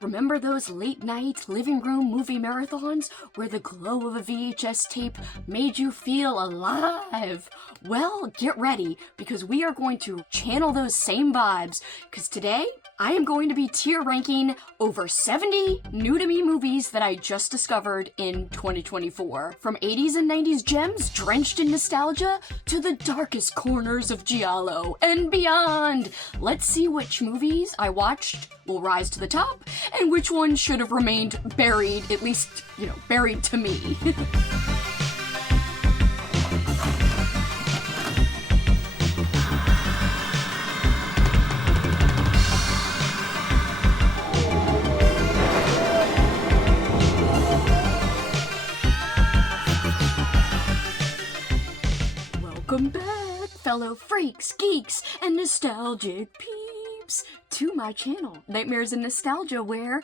Remember those late night living room movie marathons where the glow of a VHS tape made you feel alive? Well, get ready because we are going to channel those same vibes because today I am going to be tier ranking over 70 new to me movies that I just discovered in 2024. From 80s and 90s gems drenched in nostalgia to the darkest corners of Giallo and beyond. Let's see which movies I watched will rise to the top and which ones should have remained buried, at least, buried to me. Welcome back, fellow freaks, geeks, and nostalgic peeps, to my channel, Nightmares and Nostalgia, where,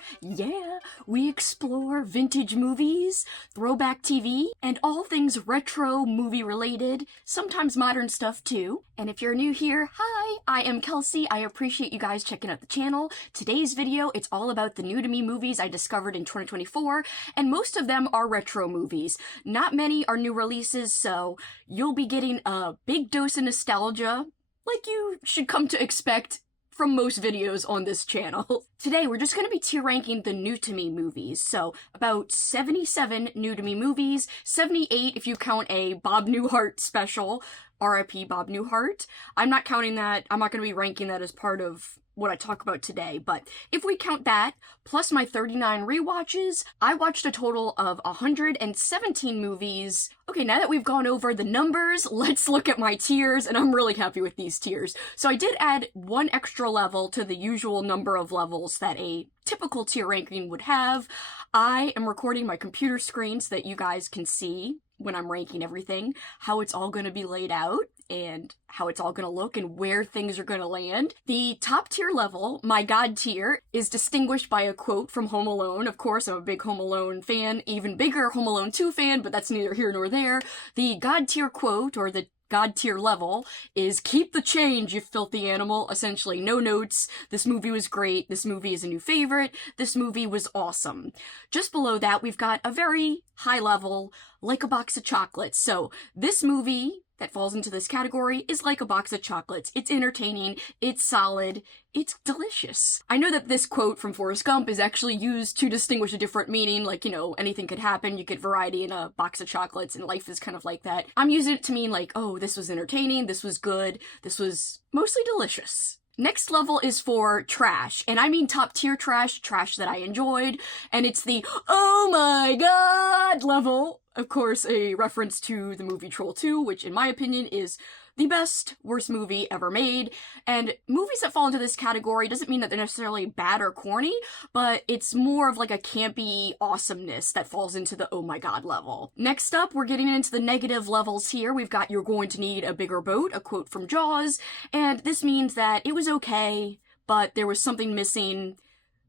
we explore vintage movies, throwback TV, and all things retro movie related, sometimes modern stuff too. And if you're new here, hi, I am Kelsey. I appreciate you guys checking out the channel. Today's video, it's all about the new to me movies I discovered in 2024, and most of them are retro movies. Not many are new releases, so you'll be getting a big dose of nostalgia, like you should come to expect from most videos on this channel. Today, we're just going to be tier ranking the new to me movies. So, about 77 new to me movies, 78 if you count a Bob Newhart special, RIP Bob Newhart. I'm not counting that, I'm not going to be ranking that as part of what I talk about today, but if we count that, plus my 39 rewatches, I watched a total of 117 movies. Okay, now that we've gone over the numbers, let's look at my tiers, and I'm really happy with these tiers. So I did add one extra level to the usual number of levels that a typical tier ranking would have. I am recording my computer screen so that you guys can see when I'm ranking everything, how it's all going to be laid out, and how it's all going to look and where things are going to land. The top tier level, my God tier, is distinguished by a quote from Home Alone. Of course, I'm a big Home Alone fan, even bigger Home Alone 2 fan, but that's neither here nor there. The God tier quote, or the God tier level, is "keep the change, you filthy animal." Essentially, no notes. This movie was great. This movie is a new favorite. This movie was awesome. Just below that, we've got a very high level, like a box of chocolates. So this movie that falls into this category is like a box of chocolates. It's entertaining, it's solid, it's delicious. I know that this quote from Forrest Gump is actually used to distinguish a different meaning, like, anything could happen, you get variety in a box of chocolates, and life is kind of like that. I'm using it to mean like, oh, this was entertaining, this was good, this was mostly delicious. Next level is for trash, and I mean top tier trash that I enjoyed, and it's the "oh my god" level. Of course, a reference to the movie Troll 2, which in my opinion is the best, worst movie ever made. And movies that fall into this category doesn't mean that they're necessarily bad or corny, but it's more of like a campy awesomeness that falls into the oh my god level. Next up, we're getting into the negative levels here. We've got "you're going to need a bigger boat," a quote from Jaws, and this means that it was okay, but there was something missing.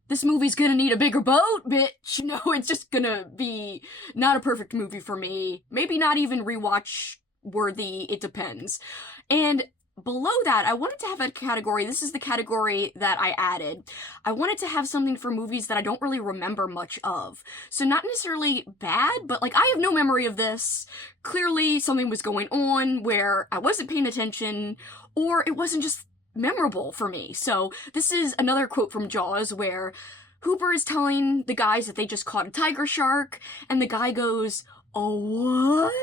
This movie's gonna need a bigger boat, bitch. No, it's just gonna be not a perfect movie for me. Maybe not even rewatch worthy, it depends. And below that, I wanted to have a category, this is the category that I added. I wanted to have something for movies that I don't really remember much of. So not necessarily bad, but like I have no memory of this. Clearly something was going on where I wasn't paying attention, or it wasn't just memorable for me. So this is another quote from Jaws where Hooper is telling the guys that they just caught a tiger shark, and the guy goes, "Oh, what?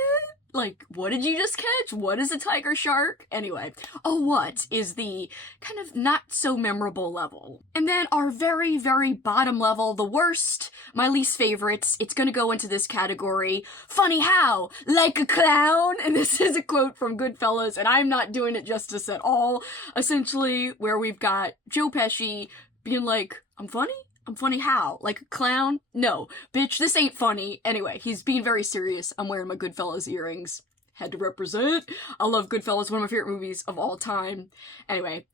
Like, what did you just catch? What is a tiger shark?" Anyway, "oh, what" is the kind of not so memorable level. And then our very, very bottom level, the worst, my least favorites, it's gonna go into this category, "funny how? Like a clown?" And this is a quote from Goodfellas, and I'm not doing it justice at all. Essentially, where we've got Joe Pesci being like, "I'm funny? I'm funny how? Like a clown? No. Bitch, this ain't funny." Anyway, he's being very serious. I'm wearing my Goodfellas earrings. Had to represent. I love Goodfellas, one of my favorite movies of all time. Anyway,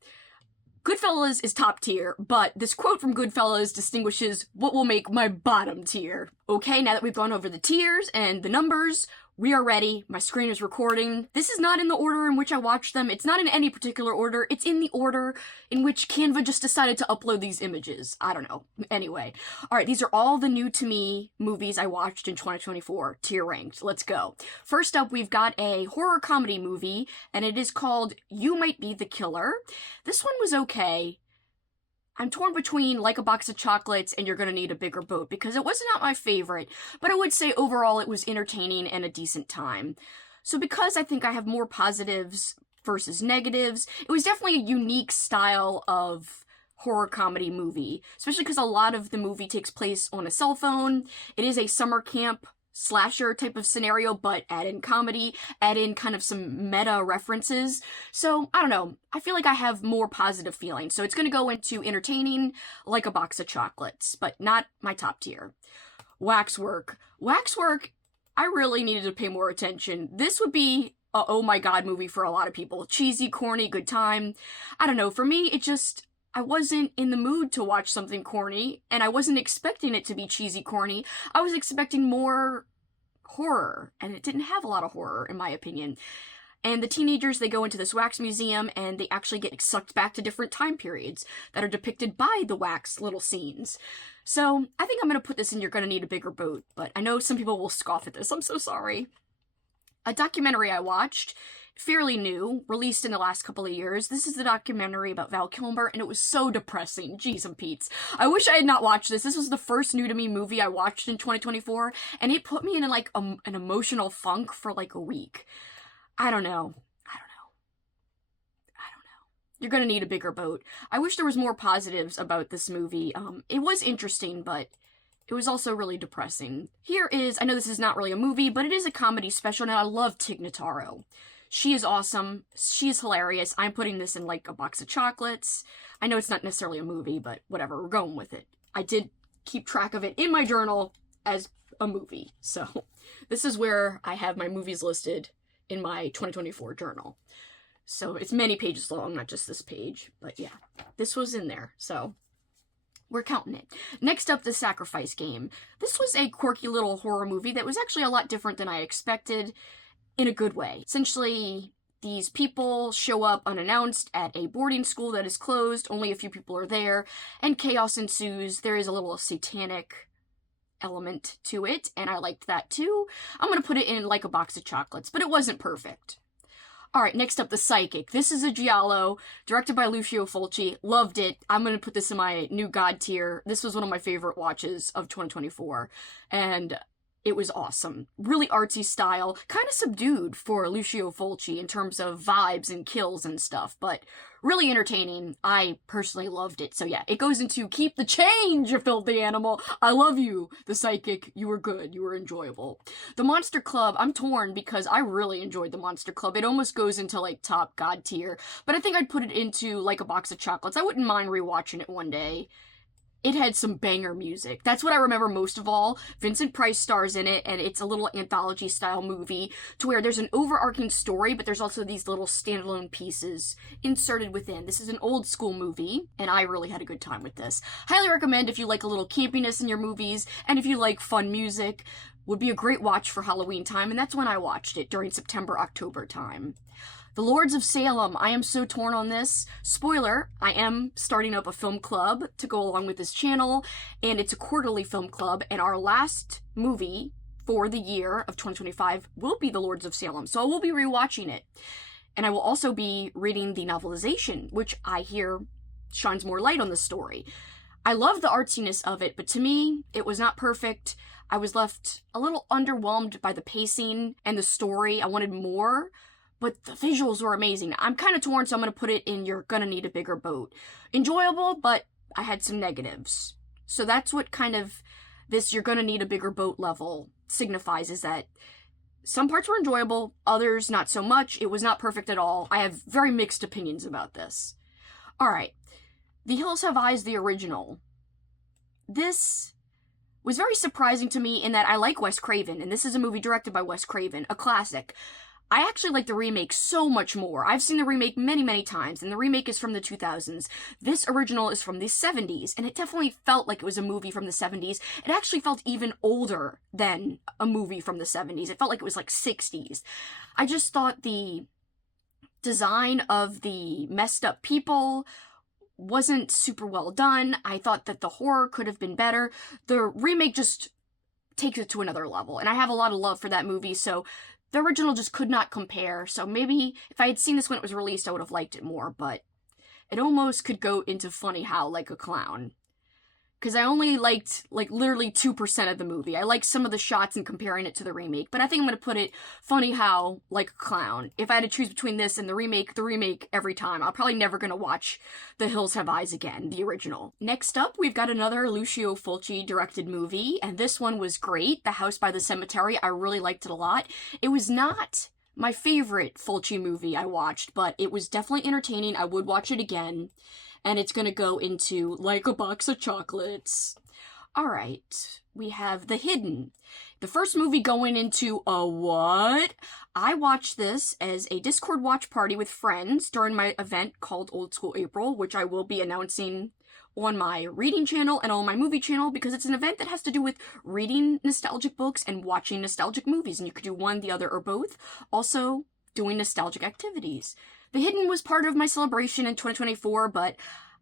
Goodfellas is top tier, but this quote from Goodfellas distinguishes what will make my bottom tier. Okay, now that we've gone over the tiers and the numbers, We are ready. My screen is recording. This is not in the order in which I watched them. It's not in any particular order. It's in the order in which Canva just decided to upload these images. I don't know. Anyway. Alright, these are all the new to me movies I watched in 2024. Tier ranked. Let's go. First up, we've got a horror comedy movie, and it is called You Might Be the Killer. This one was okay. I'm torn between Like a Box of Chocolates and You're Gonna Need a Bigger Boat, because it was not my favorite, but I would say overall it was entertaining and a decent time. So because I think I have more positives versus negatives, it was definitely a unique style of horror comedy movie, especially because a lot of the movie takes place on a cell phone. It is a summer camp slasher type of scenario, but add in comedy, add in kind of some meta references. So, I don't know. I feel like I have more positive feelings. So it's going to go into entertaining, Like a Box of Chocolates, but not my top tier. Waxwork. Waxwork, I really needed to pay more attention. This would be a oh my god movie for a lot of people. Cheesy, corny, good time. I don't know. For me, it just... I wasn't in the mood to watch something corny, and I wasn't expecting it to be cheesy corny. I was expecting more horror, and it didn't have a lot of horror, in my opinion. And the teenagers, they go into this wax museum, and they actually get sucked back to different time periods that are depicted by the wax little scenes. So, I think I'm going to put this in You're Gonna Need a Bigger Boat, but I know some people will scoff at this. I'm so sorry. A documentary I watched, fairly new, released in the last couple of years. This is the documentary about Val Kilmer, and it was so depressing. Jeez and Pete's. I wish I had not watched this. This was the first new to me movie I watched in 2024, and it put me in like an emotional funk for like a week. I don't know. You're Gonna Need a Bigger Boat. I wish there was more positives about this movie. It was interesting, but it was also really depressing. Here is, I know this is not really a movie, but it is a comedy special, and I love Tig Notaro. She is awesome. She is hilarious. I'm putting this in Like a Box of Chocolates. I know it's not necessarily a movie, but whatever, we're going with it. I did keep track of it in my journal as a movie. So this is where I have my movies listed in my 2024 journal. So it's many pages long, not just this page. But yeah, this was in there. So we're counting it. Next up, The Sacrifice Game. This was a quirky little horror movie that was actually a lot different than I expected. In a good way. Essentially, these people show up unannounced at a boarding school that is closed, only a few people are there, and chaos ensues. There is a little satanic element to it, and I liked that too. I'm gonna put it in Like a Box of Chocolates, but it wasn't perfect. Alright, next up, The Psychic. This is a Giallo, directed by Lucio Fulci. Loved it. I'm gonna put this in my new god tier. This was one of my favorite watches of 2024, and it was awesome. Really artsy style, kind of subdued for Lucio Fulci in terms of vibes and kills and stuff, but really entertaining. I personally loved it. So yeah, it goes into Keep the Change, you filthy animal. I love you, The Psychic. You were good. You were enjoyable. The Monster Club, I'm torn because I really enjoyed The Monster Club. It almost goes into like top god tier, but I think I'd put it into Like a Box of Chocolates. I wouldn't mind rewatching it one day. It had some banger music. That's what I remember most of all. Vincent Price stars in it, and it's a little anthology-style movie to where there's an overarching story, but there's also these little standalone pieces inserted within. This is an old-school movie, and I really had a good time with this. Highly recommend if you like a little campiness in your movies, and if you like fun music. Would be a great watch for Halloween time, and that's when I watched it, during September-October time. The Lords of Salem. I am so torn on this. Spoiler, I am starting up a film club to go along with this channel, and it's a quarterly film club, and our last movie for the year of 2025 will be The Lords of Salem, so I will be rewatching it. And I will also be reading the novelization, which I hear shines more light on the story. I love the artsiness of it, but to me, it was not perfect. I was left a little underwhelmed by the pacing and the story. I wanted more. But the visuals were amazing. I'm kind of torn, so I'm going to put it in You're Gonna Need a Bigger Boat. Enjoyable, but I had some negatives. So that's what kind of this You're Gonna Need a Bigger Boat level signifies, is that some parts were enjoyable, others not so much. It was not perfect at all. I have very mixed opinions about this. Alright. The Hills Have Eyes, the original. This was very surprising to me in that I like Wes Craven, and this is a movie directed by Wes Craven, a classic. I actually like the remake so much more. I've seen the remake many, many times, and the remake is from the 2000s. This original is from the 70s, and it definitely felt like it was a movie from the 70s. It actually felt even older than a movie from the 70s. It felt like it was like 60s. I just thought the design of the messed up people wasn't super well done. I thought that the horror could have been better. The remake just takes it to another level, and I have a lot of love for that movie, so the original just could not compare. So maybe if I had seen this when it was released, I would have liked it more, but it almost could go into funny how like a clown. Because I only liked, like, literally 2% of the movie. I liked some of the shots and comparing it to the remake, but I think I'm going to put it funny how, like a clown. If I had to choose between this and the remake every time. I'm probably never going to watch The Hills Have Eyes again, the original. Next up, we've got another Lucio Fulci directed movie, and this one was great. The House by the Cemetery. I really liked it a lot. It was not my favorite Fulci movie I watched, but it was definitely entertaining. I would watch it again. And it's gonna go into Like a Box of Chocolates. Alright, we have The Hidden. The first movie going into a what? I watched this as a Discord watch party with friends during my event called Old School April, which I will be announcing on my reading channel and on my movie channel, because it's an event that has to do with reading nostalgic books and watching nostalgic movies, and you could do one, the other, or both. Also, doing nostalgic activities. The Hidden was part of my celebration in 2024, but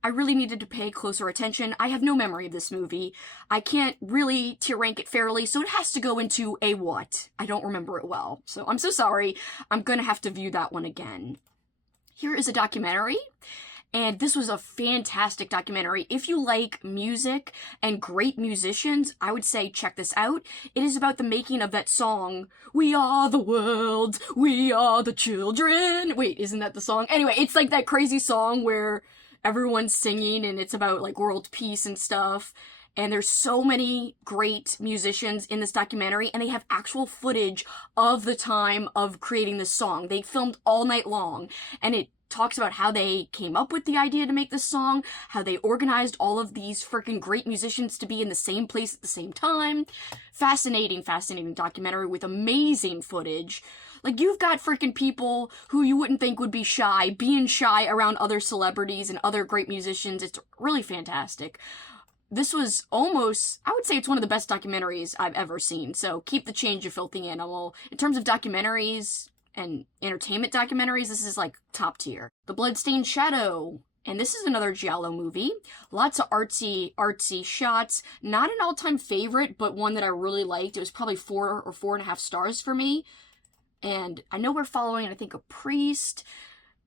I really needed to pay closer attention. I have no memory of this movie. I can't really tier rank it fairly, so it has to go into a what? I don't remember it well, so I'm so sorry. I'm gonna have to view that one again. Here is a documentary, and this was a fantastic documentary. If you like music and great musicians, I would say check this out. It is about the making of that song, "We Are the World, We Are the Children." Wait, isn't that the song? Anyway, it's like that crazy song where everyone's singing and it's about like world peace and stuff. And there's so many great musicians in this documentary, and they have actual footage of the time of creating this song. They filmed all night long, and it talks about how they came up with the idea to make this song, how they organized all of these freaking great musicians to be in the same place at the same time. Fascinating, fascinating documentary with amazing footage. Like, you've got freaking people who you wouldn't think would be shy, being shy around other celebrities and other great musicians. It's really fantastic. This was almost, I would say it's one of the best documentaries I've ever seen, so keep the change, you filthy animal. In terms of documentaries and entertainment documentaries, this is like top tier. The Bloodstained Shadow. And this is another Giallo movie. Lots of artsy shots. Not an all-time favorite, but one that I really liked. It was probably 4 or 4.5 stars for me. And I know we're following, I think, a priest.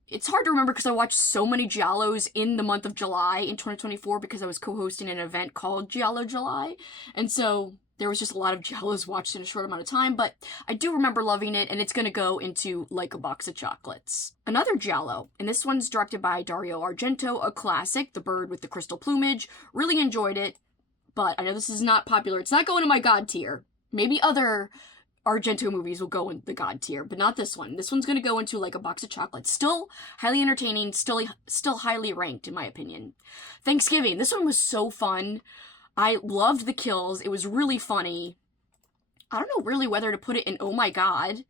It's hard to remember because I watched so many Giallos in the month of July in 2024 because I was co-hosting an event called Giallo July. And so there was just a lot of Giallos watched in a short amount of time, but I do remember loving it, and it's gonna go into Like a Box of Chocolates. Another Giallo, and this one's directed by Dario Argento, a classic, The Bird with the Crystal Plumage. Really enjoyed it, but I know this is not popular. It's not going to my God tier. Maybe other Argento movies will go in the God tier, but not this one. This one's gonna go into Like a Box of Chocolates. Still highly entertaining, still highly ranked, in my opinion. Thanksgiving. This one was so fun. I loved the kills. It was really funny. I don't know really whether to put it in oh my god,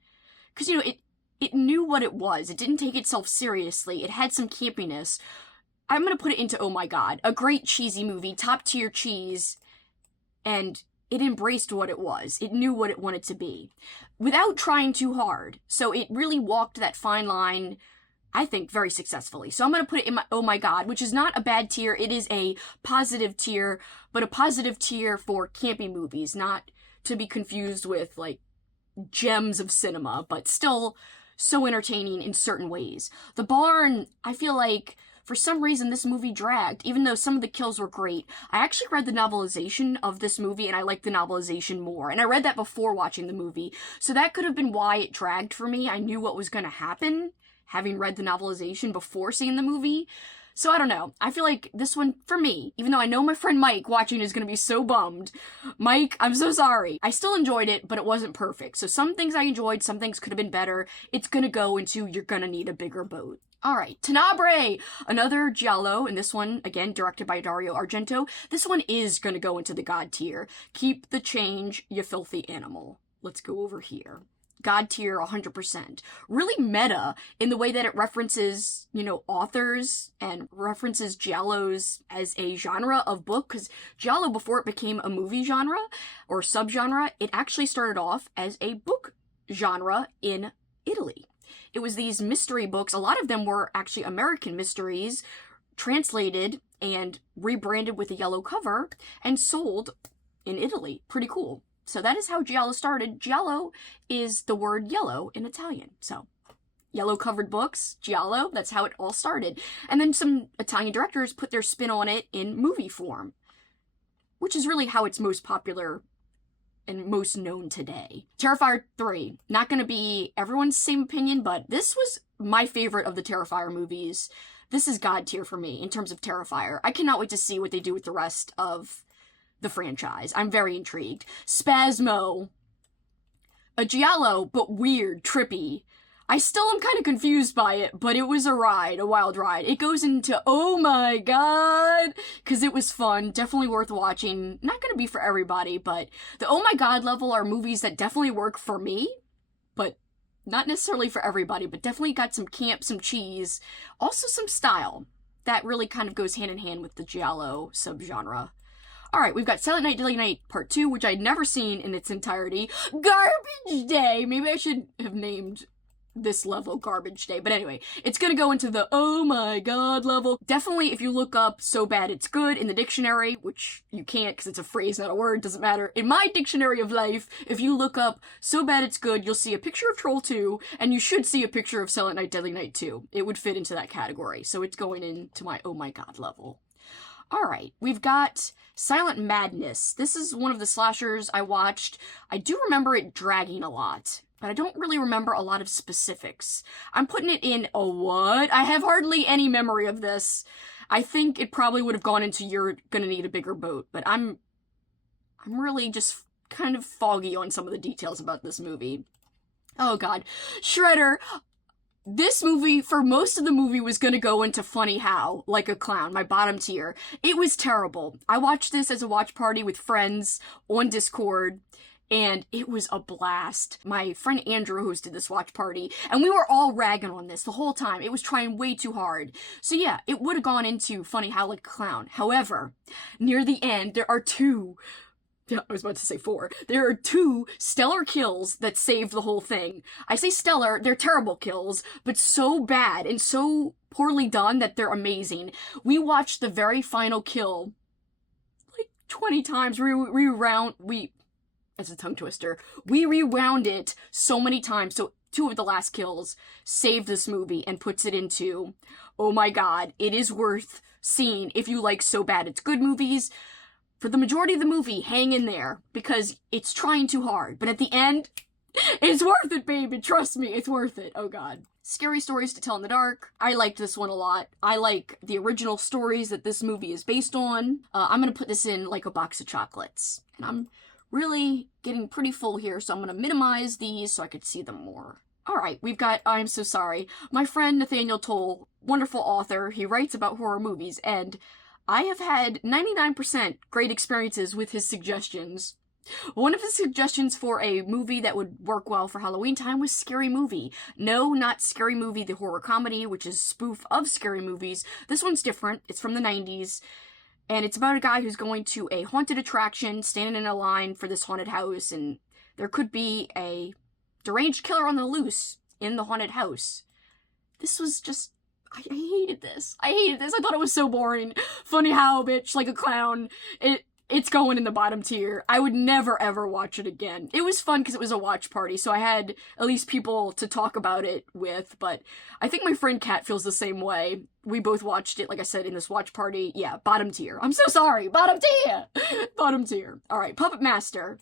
because, you know, it knew what it was. It didn't take itself seriously. It had some campiness. I'm gonna put it into oh my god. A great cheesy movie, top tier cheese, and it embraced what it was. It knew what it wanted to be, without trying too hard. So it really walked that fine line, I think, very successfully. So I'm going to put it in my oh my god, which is not a bad tier. It is a positive tier, but a positive tier for campy movies, not to be confused with, like, gems of cinema, but still so entertaining in certain ways. The Barn, I feel like, for some reason, this movie dragged, even though some of the kills were great. I actually read the novelization of this movie, and I liked the novelization more. And I read that before watching the movie, so that could have been why it dragged for me. I knew what was going to happen, having read the novelization before seeing the movie. So I don't know. I feel like this one, for me, even though I know my friend Mike watching is going to be so bummed. Mike, I'm so sorry. I still enjoyed it, but it wasn't perfect. So some things I enjoyed, some things could have been better. It's going to go into you're going to need a bigger boat. Alright, Tenebrae! Another Giallo, and this one, again, directed by Dario Argento. This one is going to go into the God tier. Keep the change, you filthy animal. Let's go over here. God tier 100%. Really meta in the way that it references, authors and references Giallos as a genre of book, because Giallo, before it became a movie genre or subgenre, it actually started off as a book genre in Italy. It was these mystery books. A lot of them were actually American mysteries, translated and rebranded with a yellow cover and sold in Italy. Pretty cool. So that is how Giallo started. Giallo is the word yellow in Italian. So yellow covered books, Giallo, that's how it all started. And then some Italian directors put their spin on it in movie form, which is really how it's most popular and most known today. Terrifier 3, not going to be everyone's same opinion, but this was my favorite of the Terrifier movies. This is God tier for me in terms of Terrifier. I cannot wait to see what they do with the rest of the franchise. I'm very intrigued. Spasmo. A Giallo, but weird, trippy. I still am kind of confused by it, but it was a wild ride. It goes into, oh my god, because it was fun, definitely worth watching. Not going to be for everybody, but the oh my god level are movies that definitely work for me, but not necessarily for everybody, but definitely got some camp, some cheese, also some style. That really kind of goes hand in hand with the Giallo subgenre. Alright, we've got Silent Night, Deadly Night Part 2, which I'd never seen in its entirety. Garbage Day! Maybe I should have named this level Garbage Day. But anyway, it's gonna go into the oh my god level. Definitely, if you look up So Bad It's Good in the dictionary, which you can't because it's a phrase, not a word, doesn't matter. In my dictionary of life, if you look up So Bad It's Good, you'll see a picture of Troll 2, and you should see a picture of Silent Night, Deadly Night 2. It would fit into that category. So it's going into my oh my god level. Alright, we've got Silent Madness. This is one of the slashers I watched. I do remember it dragging a lot, but I don't really remember a lot of specifics. I'm putting it in a what? I have hardly any memory of this. I think it probably would have gone into You're Gonna Need a Bigger Boat, but I'm really just kind of foggy on some of the details about this movie. Oh god. Shredder. This movie, for most of the movie, was gonna go into Funny How, like a clown, my bottom tier. It was terrible. I watched this as a watch party with friends on Discord, and it was a blast. My friend Andrew hosted this watch party, and we were all ragging on this the whole time. It was trying way too hard. So yeah, it would have gone into Funny How, like a clown. However, near the end, there are two... I was about to say 4. There are 2 stellar kills that save the whole thing. I say stellar, they're terrible kills, but so bad and so poorly done that they're amazing. We watched the very final kill like 20 times. That's a tongue twister. We rewound it so many times. So 2 of the last kills save this movie and puts it into, oh my god, it is worth seeing if you like So Bad It's Good movies. For the majority of the movie, hang in there, because it's trying too hard. But at the end, it's worth it, baby. Trust me, it's worth it. Oh god. Scary Stories to Tell in the Dark. I liked this one a lot. I like the original stories that this movie is based on. I'm gonna put this in like a box of chocolates. And I'm really getting pretty full here, so I'm gonna minimize these so I could see them more. Alright, we've got I'm So Sorry. My friend Nathaniel Toll, wonderful author, he writes about horror movies, and I have had 99% great experiences with his suggestions. One of his suggestions for a movie that would work well for Halloween time was Scary Movie. No, not Scary Movie, the horror comedy, which is a spoof of scary movies. This one's different. It's from the 90s. And it's about a guy who's going to a haunted attraction, standing in a line for this haunted house, and there could be a deranged killer on the loose in the haunted house. This was just... I hated this. I thought it was so boring. Funny How, bitch, like a clown. It's going in the bottom tier. I would never ever watch it again. It was fun because it was a watch party, so I had at least people to talk about it with, but I think my friend Kat feels the same way. We both watched it, like I said, in this watch party. Yeah, bottom tier. I'm so sorry. Bottom tier! Bottom tier. Alright, Puppet Master.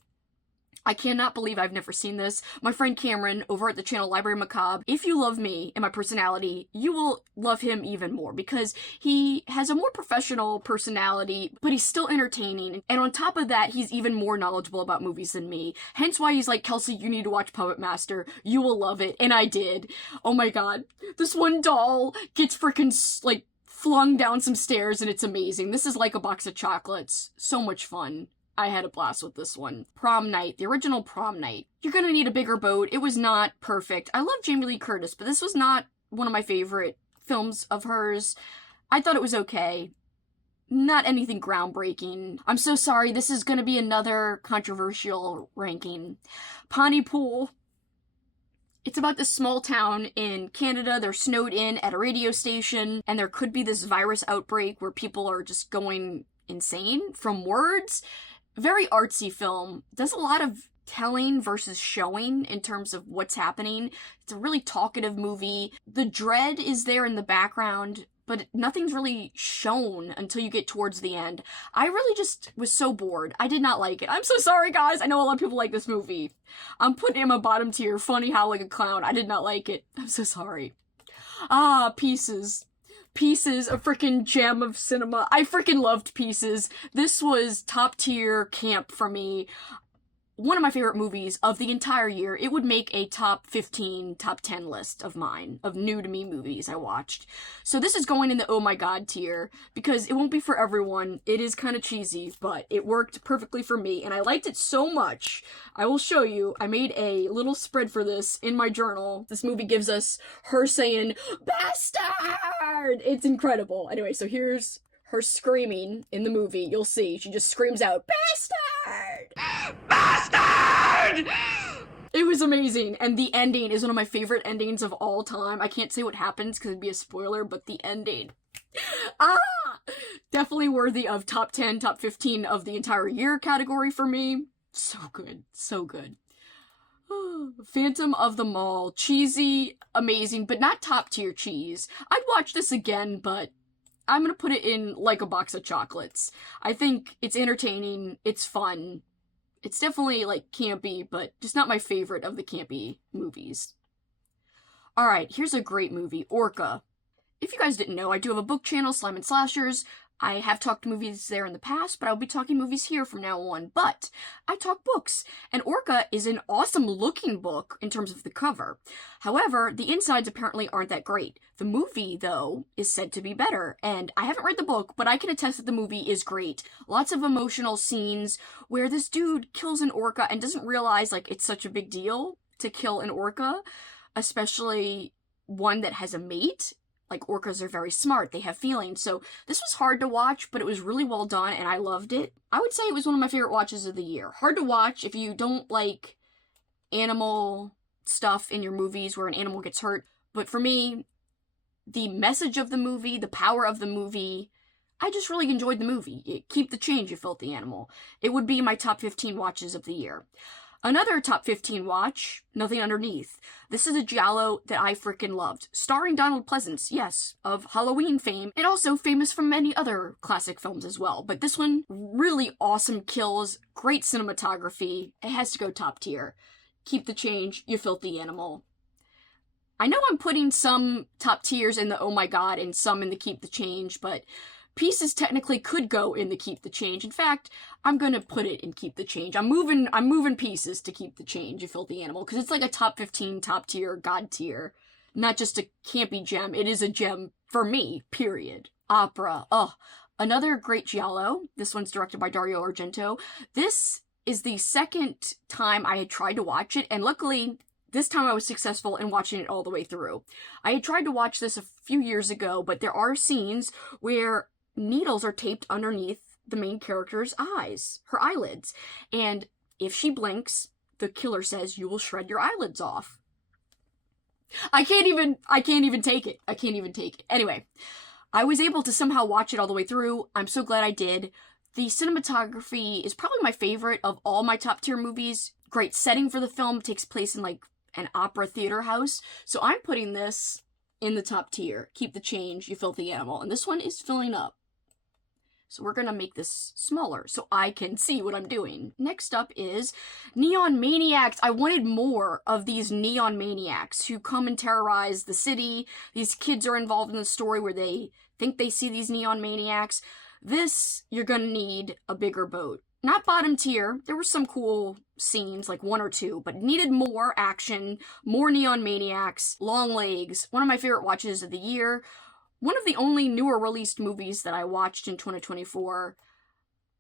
I cannot believe I've never seen this. My friend Cameron, over at the channel Library Macabre, if you love me and my personality, you will love him even more, because he has a more professional personality, but he's still entertaining, and on top of that, he's even more knowledgeable about movies than me. Hence why he's like, Kelsey, you need to watch Puppet Master. You will love it. And I did. Oh my god. This one doll gets freaking, like, flung down some stairs, and it's amazing. This is like a box of chocolates. So much fun. I had a blast with this one. Prom Night, the original Prom Night. You're gonna need a bigger boat. It was not perfect. I love Jamie Lee Curtis, but this was not one of my favorite films of hers. I thought it was okay. Not anything groundbreaking. I'm so sorry, this is gonna be another controversial ranking. Pontypool. It's about this small town in Canada. They're snowed in at a radio station, and there could be this virus outbreak where people are just going insane from words. Very artsy film. Does a lot of telling versus showing in terms of what's happening. It's a really talkative movie. The dread is there in the background, but nothing's really shown until you get towards the end. I really just was so bored. I did not like it. I'm so sorry, guys. I know a lot of people like this movie. I'm putting it in my bottom tier. Funny how like a clown. I did not like it. I'm so sorry. Pieces. Pieces, a freaking gem of cinema. I freaking loved Pieces. This was top tier camp for me. One of my favorite movies of the entire year. It would make a top 15, top 10 list of mine, of new to me movies I watched. So this is going in the oh my god tier, because it won't be for everyone. It is kind of cheesy, but it worked perfectly for me, and I liked it so much. I will show you. I made a little spread for this in my journal. This movie gives us her saying, "Bastard!" It's incredible. Anyway, so here's her screaming in the movie. You'll see. She just screams out, "Bastard! Bastard!" It was amazing, and the ending is one of my favorite endings of all time. I can't say what happens because it'd be a spoiler, but the ending. Definitely worthy of top 10, top 15 of the entire year category for me. So good, so good. Phantom of the Mall. Cheesy, amazing, but not top tier cheese. I'd watch this again, but I'm gonna put it in like a box of chocolates. I think it's entertaining, it's fun. It's definitely, like, campy, but just not my favorite of the campy movies. Alright, here's a great movie, Orca. If you guys didn't know, I do have a book channel, Slime and Slashers. I have talked movies there in the past, but I'll be talking movies here from now on. But I talk books, and Orca is an awesome looking book in terms of the cover. However, the insides apparently aren't that great. The movie, though, is said to be better, and I haven't read the book, but I can attest that the movie is great. Lots of emotional scenes where this dude kills an orca and doesn't realize, like, it's such a big deal to kill an orca, especially one that has a mate. Like, orcas are very smart, they have feelings, so this was hard to watch, but it was really well done, and I loved it. I would say it was one of my favorite watches of the year. Hard to watch if you don't like animal stuff in your movies where an animal gets hurt, but for me, the message of the movie, the power of the movie, I just really enjoyed the movie. Keep the change, you filthy animal. It would be my top 15 watches of the year. Another top 15 watch, Nothing Underneath. This is a Giallo that I freaking loved. Starring Donald Pleasance, yes, of Halloween fame, and also famous from many other classic films as well. But this one, really awesome kills, great cinematography. It has to go top tier. Keep the change, you filthy animal. I know I'm putting some top tiers in the oh my god and some in the keep the change, but Pieces technically could go in the keep the change. In fact, I'm gonna put it in keep the change. I'm moving Pieces to keep the change, you filthy animal, because it's like a top 15, top tier, god tier. Not just a campy gem. It is a gem for me, period. Opera. Oh, another great Giallo. This one's directed by Dario Argento. This is the second time I had tried to watch it, and luckily, this time I was successful in watching it all the way through. I had tried to watch this a few years ago, but there are scenes where needles are taped underneath the main character's eyes, her eyelids. And if she blinks, the killer says, "You will shred your eyelids off." I can't even take it. I can't even take it. Anyway, I was able to somehow watch it all the way through. I'm so glad I did. The cinematography is probably my favorite of all my top tier movies. Great setting for the film. It takes place in like an opera theater house. So I'm putting this in the top tier. Keep the change, you filthy animal. And this one is filling up. So we're gonna make this smaller so I can see what I'm doing. Next up is Neon Maniacs. I wanted more of these neon maniacs who come and terrorize the city. These kids are involved in the story where they think they see these neon maniacs. This, you're gonna need a bigger boat. Not bottom tier. There were some cool scenes, like one or two, but needed more action, more neon maniacs, long legs. One of my favorite watches of the year. One of the only newer released movies that I watched in 2024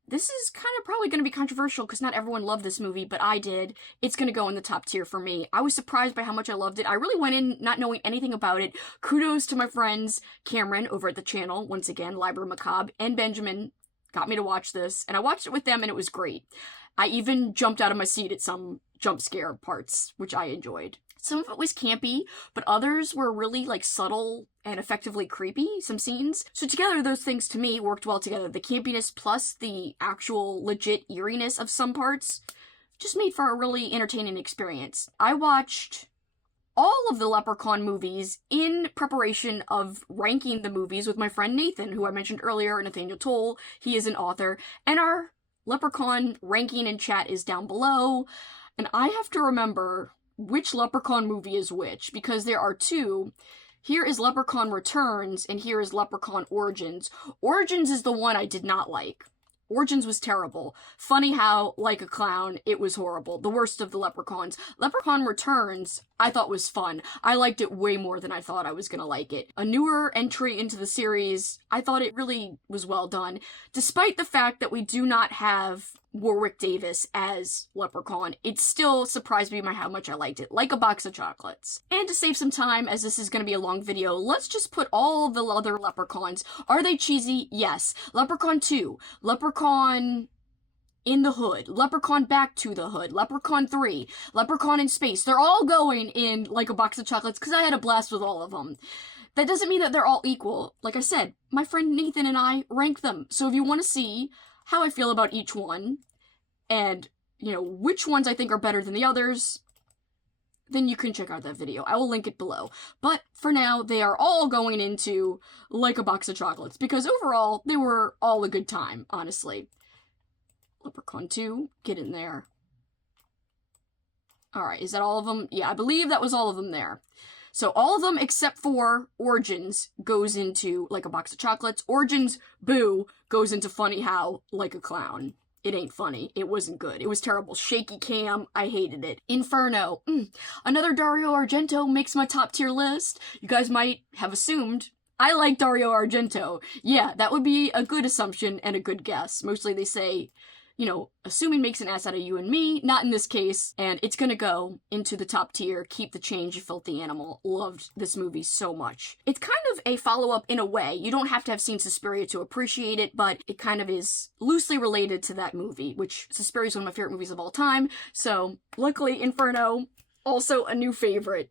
this is kind of probably going to be controversial because not everyone loved this movie, but I did. It's going to go in the top tier for me. I was surprised by how much I loved it. I really went in not knowing anything about it. Kudos to my friends Cameron over at the channel, once again, Library Macabre, and Benjamin got me to watch this, and I watched it with them, and it was great. I even jumped out of my seat at some jump scare parts, which I enjoyed. Some of it was campy, but others were really, like, subtle and effectively creepy, some scenes. So together, those things, to me, worked well together. The campiness plus the actual legit eeriness of some parts just made for a really entertaining experience. I watched all of the Leprechaun movies in preparation of ranking the movies with my friend Nathan, who I mentioned earlier, Nathaniel Toll. He is an author, and our Leprechaun ranking in chat is down below, and I have to remember which Leprechaun movie is which, because there are two. Here is Leprechaun Returns, and here is Leprechaun Origins. Origins is the one I did not like. Origins was terrible. Funny how, like a clown, it was horrible. The worst of the Leprechauns. Leprechaun Returns, I thought was fun. I liked it way more than I thought I was gonna like it. A newer entry into the series, I thought it really was well done. Despite the fact that we do not have Warwick Davis as Leprechaun, it still surprised me by how much I liked it. Like a box of chocolates. And to save some time, as this is going to be a long video, let's just put all the other Leprechauns. Are they cheesy? Yes. Leprechaun 2. Leprechaun in the Hood. Leprechaun Back to the Hood. Leprechaun 3. Leprechaun in Space. They're all going in Like a Box of Chocolates because I had a blast with all of them. That doesn't mean that they're all equal. Like I said, my friend Nathan and I rank them. So if you want to see how I feel about each one, and, you know, which ones I think are better than the others, then you can check out that video. I will link it below. But for now, they are all going into Like a Box of Chocolates, because overall, they were all a good time, honestly. Leprechaun 2, get in there. Alright, is that all of them? Yeah, I believe that was all of them there. So all of them except for Origins goes into Like a Box of Chocolates. Origins, boo, goes into Funny How, Like a Clown. It ain't funny. It wasn't good. It was terrible. Shaky cam. I hated it. Inferno. Another Dario Argento makes my top tier list. You guys might have assumed I like Dario Argento. Yeah, that would be a good assumption and a good guess. Mostly they say, you know, assuming makes an ass out of you and me. Not in this case. And it's gonna go into the top tier. Keep the change, you filthy animal. Loved this movie so much. It's kind of a follow-up in a way. You don't have to have seen Suspiria to appreciate it, but it kind of is loosely related to that movie, which Suspiria is one of my favorite movies of all time. So, luckily, Inferno, also a new favorite.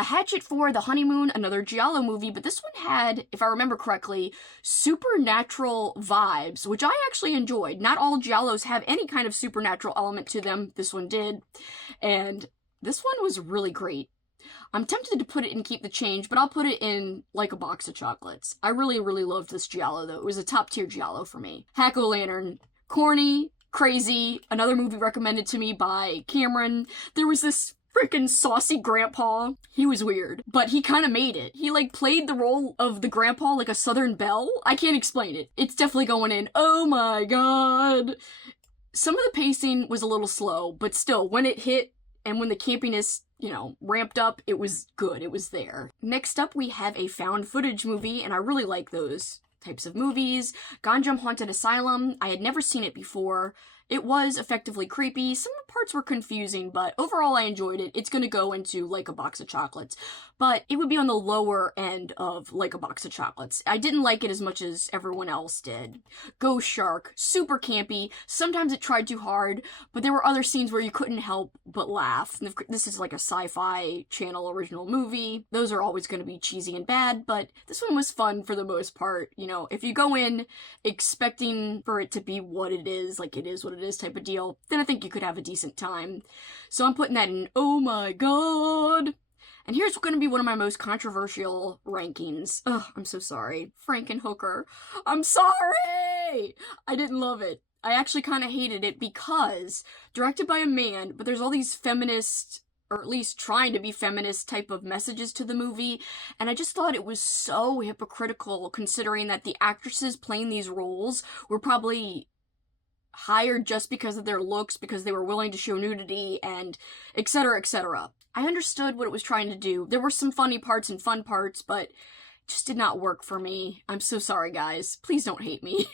A Hatchet for the Honeymoon, another Giallo movie, but this one had, if I remember correctly, supernatural vibes, which I actually enjoyed. Not all Giallos have any kind of supernatural element to them. This one did. And this one was really great. I'm tempted to put it in Keep the Change, but I'll put it in Like a Box of Chocolates. I really, really loved this Giallo, though. It was a top-tier Giallo for me. Hack-O-Lantern. Corny, crazy, another movie recommended to me by Cameron. There was this freaking saucy grandpa. He was weird, but he kind of made it. He, like, played the role of the grandpa like a Southern belle. I can't explain it. It's definitely going in. Oh my god. Some of the pacing was a little slow, but still, when it hit and when the campiness, you know, ramped up, it was good. It was there. Next up, we have a found footage movie, and I really like those types of movies. Ganjam Haunted Asylum. I had never seen it before. It was effectively creepy. Some parts were confusing, but overall I enjoyed it. It's gonna go into Like a Box of Chocolates, but it would be on the lower end of Like a Box of Chocolates. I didn't like it as much as everyone else did. Ghost Shark, super campy. Sometimes it tried too hard, but there were other scenes where you couldn't help but laugh. This is like a sci-fi channel original movie. Those are always gonna be cheesy and bad, but this one was fun for the most part. You know, if you go in expecting for it to be what it is, like it is what it is type of deal, then I think you could have a decent time. So I'm putting that in oh my god. And here's going to be one of my most controversial rankings. Ugh, I'm so sorry. Frankenhooker. I'm sorry! I didn't love it. I actually kind of hated it because directed by a man, but there's all these feminist, or at least trying to be feminist type of messages to the movie, and I just thought it was so hypocritical considering that the actresses playing these roles were probably hired just because of their looks, because they were willing to show nudity, and etc., etc. I understood what it was trying to do. There were some funny parts and fun parts, but just did not work for me. I'm so sorry, guys. Please don't hate me.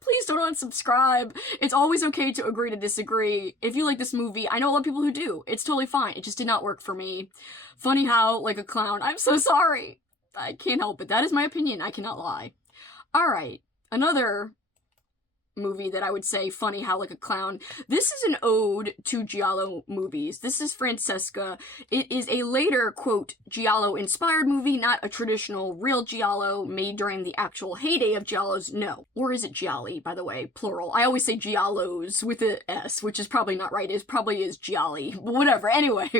Please don't unsubscribe. It's always okay to agree to disagree. If you like this movie, I know a lot of people who do. It's totally fine. It just did not work for me. Funny how, like a clown. I'm so sorry. I can't help it. That is my opinion. I cannot lie. Alright, another movie that I would say funny how like a clown. This is an ode to Giallo movies. This is Francesca. It is a later, quote, Giallo-inspired movie, not a traditional real Giallo made during the actual heyday of Giallos, no. Or is it Gialli, by the way, plural? I always say Giallos with a S, which is probably not right. It probably is Gialli, but whatever. Anyway,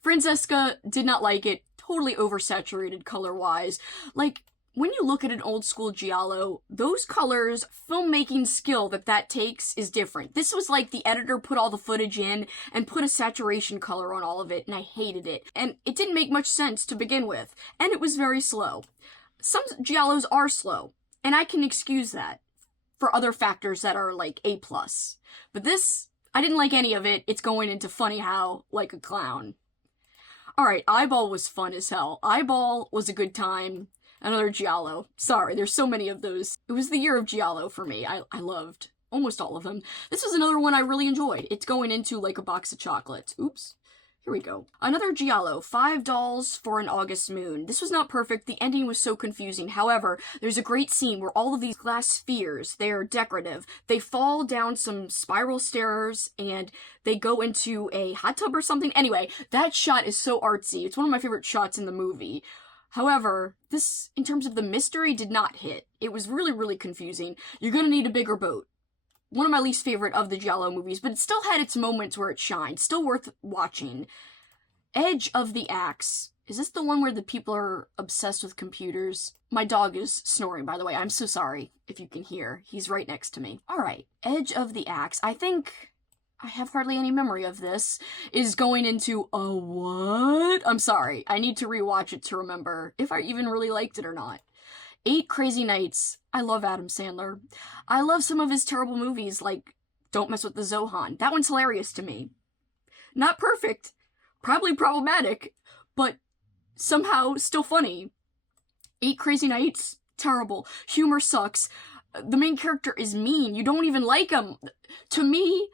Francesca did not like it. Totally oversaturated color-wise. Like, when you look at an old school Giallo, those colors, filmmaking skill that takes is different. This was like the editor put all the footage in and put a saturation color on all of it, and I hated it. And it didn't make much sense to begin with, and it was very slow. Some Giallos are slow, and I can excuse that for other factors that are like A+. But this, I didn't like any of it. It's going into funny how, like a clown. Alright, Eyeball was fun as hell. Eyeball was a good time. Another Giallo. Sorry, there's so many of those. It was the year of Giallo for me. I loved almost all of them. This was another one I really enjoyed. It's going into like a box of chocolates. Oops. Here we go. Another Giallo, 5 Dolls for an August Moon. This was not perfect. The ending was so confusing. However, there's a great scene where all of these glass spheres, they're decorative. They fall down some spiral stairs and they go into a hot tub or something. Anyway, that shot is so artsy. It's one of my favorite shots in the movie. However, this, in terms of the mystery, did not hit. It was really, really confusing. You're gonna need a bigger boat. One of my least favorite of the Giallo movies, but it still had its moments where it shined. Still worth watching. Edge of the Axe. Is this the one where the people are obsessed with computers? My dog is snoring, by the way. I'm so sorry if you can hear. He's right next to me. Alright, Edge of the Axe. I think I have hardly any memory of this, is going into a what? I'm sorry. I need to rewatch it to remember if I even really liked it or not. 8 Crazy Nights. I love Adam Sandler. I love some of his terrible movies, like Don't Mess with the Zohan. That one's hilarious to me. Not perfect. Probably problematic, but somehow still funny. 8 Crazy Nights. Terrible. Humor sucks. The main character is mean. You don't even like him. To me,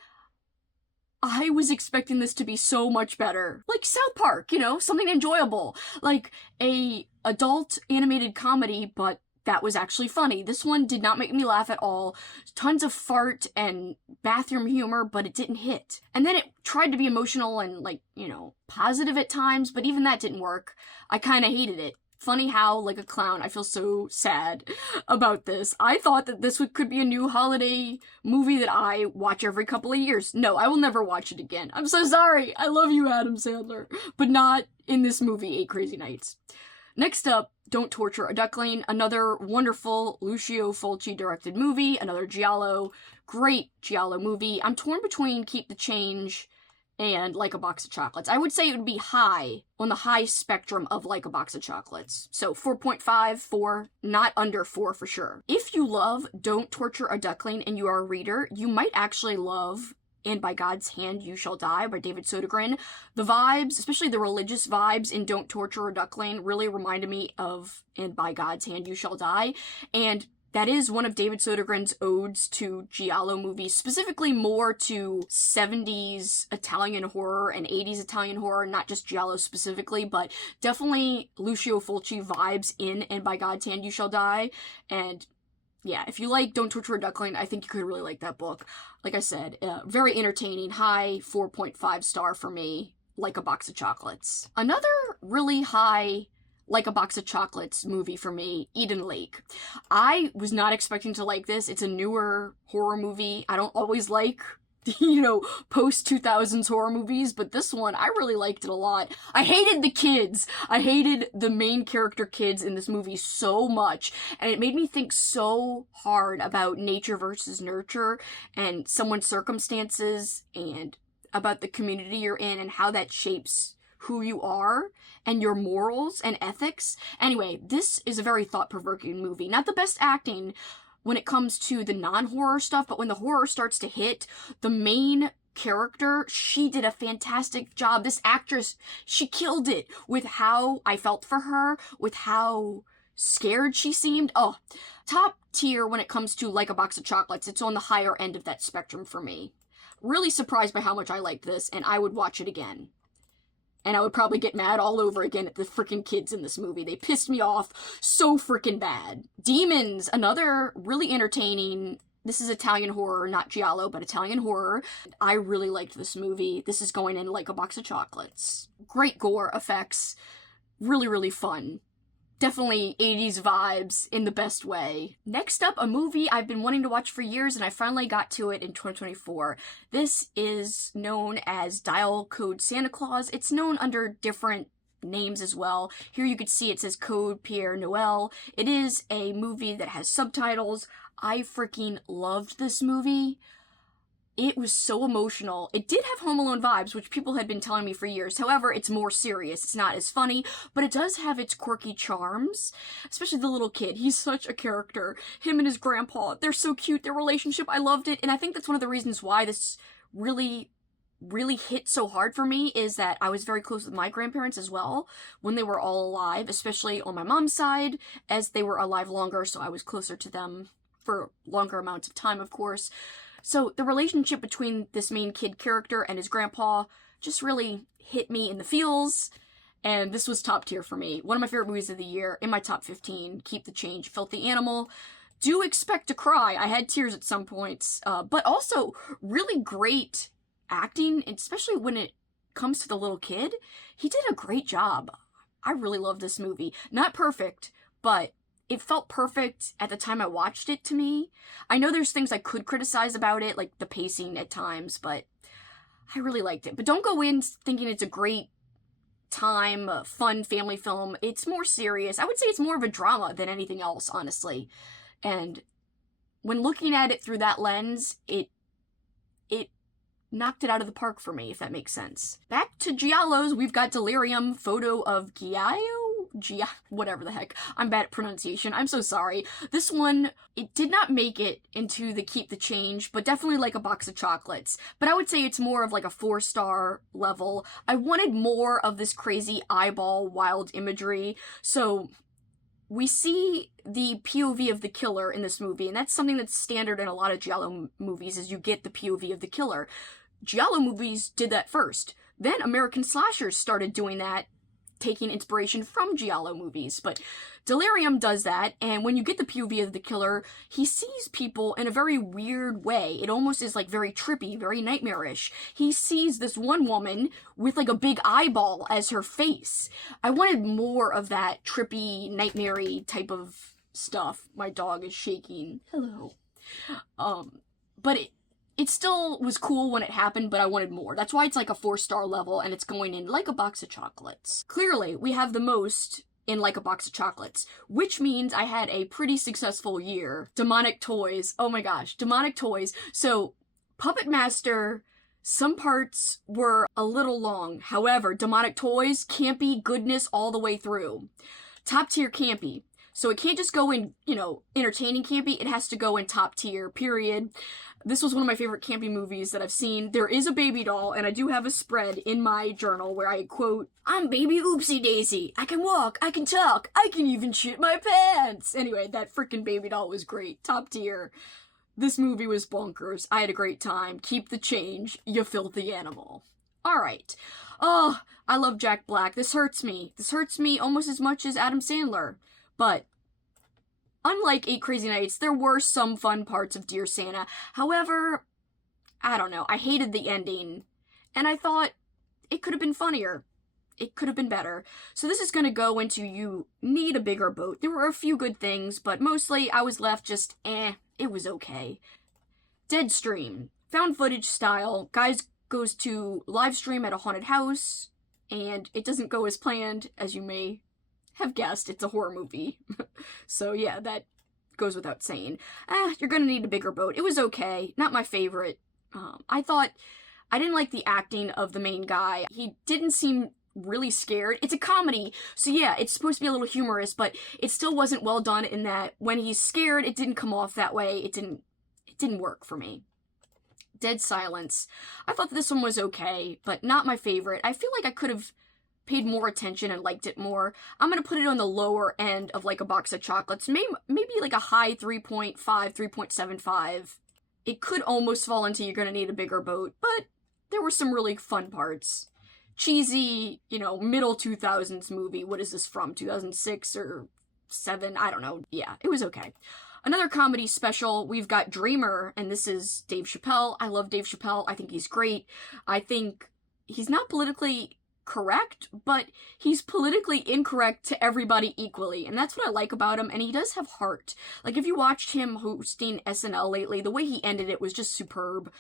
I was expecting this to be so much better. Like South Park, you know, something enjoyable. Like a adult animated comedy, but that was actually funny. This one did not make me laugh at all. Tons of fart and bathroom humor, but it didn't hit. And then it tried to be emotional and, like, you know, positive at times, but even that didn't work. I kind of hated it. Funny how, like a clown, I feel so sad about this. I thought that this could be a new holiday movie that I watch every couple of years. No, I will never watch it again. I'm so sorry. I love you, Adam Sandler. But not in this movie, 8 Crazy Nights. Next up, Don't Torture a Duckling. Another wonderful Lucio Fulci directed movie. Another Giallo. Great Giallo movie. I'm torn between Keep the Change and Like a Box of Chocolates. I would say it would be high, on the high spectrum of Like a Box of Chocolates. So 4.5, 4, not under 4 for sure. If you love Don't Torture a Duckling and you are a reader, you might actually love And by God's Hand You Shall Die by David Sodergren. The vibes, especially the religious vibes in Don't Torture a Duckling, really reminded me of And by God's Hand You Shall Die. And that is one of David Sodergren's odes to Giallo movies, specifically more to 70s Italian horror and 80s Italian horror, not just Giallo specifically, but definitely Lucio Fulci vibes in And by God's Hand You Shall Die. And yeah, if you like Don't Torture a Duckling, I think you could really like that book. Like I said, very entertaining, high 4.5 star for me, Like a Box of Chocolates. Another really high Like a Box of Chocolates movie for me, Eden Lake. I was not expecting to like this. It's a newer horror movie. I don't always like, you know, post-2000s horror movies, but this one, I really liked it a lot. I hated the kids. I hated the main character kids in this movie so much, and it made me think so hard about nature versus nurture and someone's circumstances and about the community you're in and how that shapes who you are and your morals and ethics. Anyway, this is a very thought-provoking movie. Not the best acting when it comes to the non-horror stuff, but when the horror starts to hit, the main character, she did a fantastic job. This actress, she killed it with how I felt for her, with how scared she seemed. Oh, top tier when it comes to Like a Box of Chocolates. It's on the higher end of that spectrum for me. Really surprised by how much I liked this, and I would watch it again. And I would probably get mad all over again at the freaking kids in this movie. They pissed me off so freaking bad. Demons, another really entertaining. This is Italian horror, not Giallo, but Italian horror. I really liked this movie. This is going in Like a Box of Chocolates. Great gore effects. Really, really fun. Definitely 80s vibes in the best way. Next up, a movie I've been wanting to watch for years, and I finally got to it in 2024. This is known as Dial Code Santa Claus. It's known under different names as well. Here you can see it says Code Pierre Noel. It is a movie that has subtitles. I freaking loved this movie. It was so emotional. It did have Home Alone vibes, which people had been telling me for years. However, it's more serious. It's not as funny, but it does have its quirky charms, especially the little kid. He's such a character. Him and his grandpa, they're so cute. Their relationship, I loved it. And I think that's one of the reasons why this really hit so hard for me, is that I was very close with my grandparents as well when they were all alive, especially on my mom's side, as they were alive longer, so I was closer to them for longer amounts of time, of course. So the relationship between this main kid character and his grandpa just really hit me in the feels, and this was top tier for me. One of my favorite movies of the year, in my top 15, Keep the Change, Filthy Animal. Do expect to cry. I had tears at some points, but also really great acting, especially when it comes to the little kid. He did a great job. I really love this movie. Not perfect, but it felt perfect at the time I watched it to me. I know there's things I could criticize about it, like the pacing at times, but I really liked it. But don't go in thinking it's a great time, fun family film. It's more serious. I would say it's more of a drama than anything else, honestly. And when looking at it through that lens, it knocked it out of the park for me, if that makes sense. Back to Giallos, we've got Delirium, Photo of Giallo? Whatever the heck. I'm bad at pronunciation. I'm so sorry. This one, it did not make it into the Keep the Change, but definitely Like a Box of Chocolates. But I would say it's more of like a 4-star level. I wanted more of this crazy eyeball wild imagery. So we see the POV of the killer in this movie, and that's something that's standard in a lot of Giallo movies, is you get the POV of the killer. Giallo movies did that first. Then American slashers started doing that, taking inspiration from Giallo movies. But Delirium does that, and when you get the POV of the killer, he sees people in a very weird way. It almost is like very trippy, very nightmarish. He sees this one woman with like a big eyeball as her face. I wanted more of that trippy, nightmare-y type of stuff. My dog is shaking. Hello. But it still was cool when it happened, but I wanted more. That's why it's like a 4-star level, and it's going in Like a Box of Chocolates. Clearly, we have the most in Like a Box of Chocolates, which means I had a pretty successful year. Demonic toys. Oh my gosh, demonic toys. So, Puppet Master, some parts were a little long. However, demonic toys, campy goodness all the way through. Top tier campy. So it can't just go in, entertaining campy. It has to go in top tier, period. This was one of my favorite campy movies that I've seen. There is a baby doll, and I do have a spread in my journal where I quote, "I'm baby Oopsie Daisy. I can walk, I can talk, I can even shit my pants." Anyway, that freaking baby doll was great. Top tier. This movie was bonkers. I had a great time. Keep the change, you filthy animal. Alright. Oh, I love Jack Black. This hurts me. This hurts me almost as much as Adam Sandler. But unlike 8 Crazy Nights, there were some fun parts of Dear Santa. However, I don't know, I hated the ending, and I thought it could have been funnier. It could have been better. So this is gonna go into You Need a Bigger Boat. There were a few good things, but mostly I was left just, it was okay. Deadstream. Found footage style. Guys goes to live stream at a haunted house, and it doesn't go as planned, as you may have guessed. It's a horror movie. So yeah, that goes without saying. You're gonna need a bigger boat. It was okay. Not my favorite. I didn't like the acting of the main guy. He didn't seem really scared. It's a comedy, so yeah, it's supposed to be a little humorous, but it still wasn't well done in that when he's scared, it didn't come off that way. It didn't work for me. Dead Silence. I thought this one was okay, but not my favorite. I feel like I could have paid more attention and liked it more. I'm gonna put it on the lower end of like a box of chocolates. Maybe like a high 3.5, 3.75. It could almost fall into You're Gonna Need a Bigger Boat, but there were some really fun parts. Cheesy, middle 2000s movie. What is this from? 2006 or 7? I don't know. Yeah, it was okay. Another comedy special, we've got Dreamer, and this is Dave Chappelle. I love Dave Chappelle. I think he's great. I think he's not politically correct, but he's politically incorrect to everybody equally, and that's what I like about him, and he does have heart. Like, if you watched him hosting SNL lately, the way he ended it was just superb.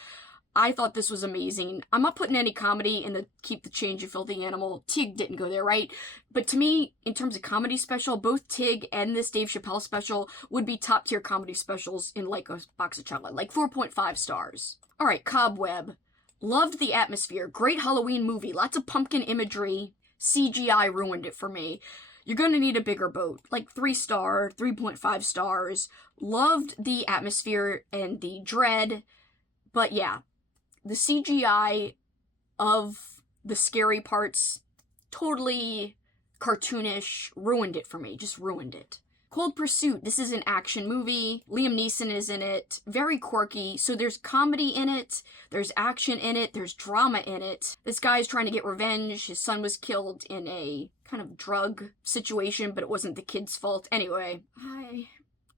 I thought this was amazing. I'm not putting any comedy in the Keep the Change, You Filthy Animal. Tig didn't go there, right? But to me, in terms of comedy special, both Tig and this Dave Chappelle special would be top tier comedy specials in like a box of chocolate, like 4.5 stars. All right, Cobweb. Loved the atmosphere. Great Halloween movie. Lots of pumpkin imagery. CGI ruined it for me. You're Gonna Need a Bigger Boat. Like 3 star, 3.5 stars. Loved the atmosphere and the dread. But yeah, the CGI of the scary parts, totally cartoonish, ruined it for me. Just ruined it. Cold Pursuit. This is an action movie. Liam Neeson is in it. Very quirky. So there's comedy in it. There's action in it. There's drama in it. This guy is trying to get revenge. His son was killed in a kind of drug situation, but it wasn't the kid's fault. Anyway, I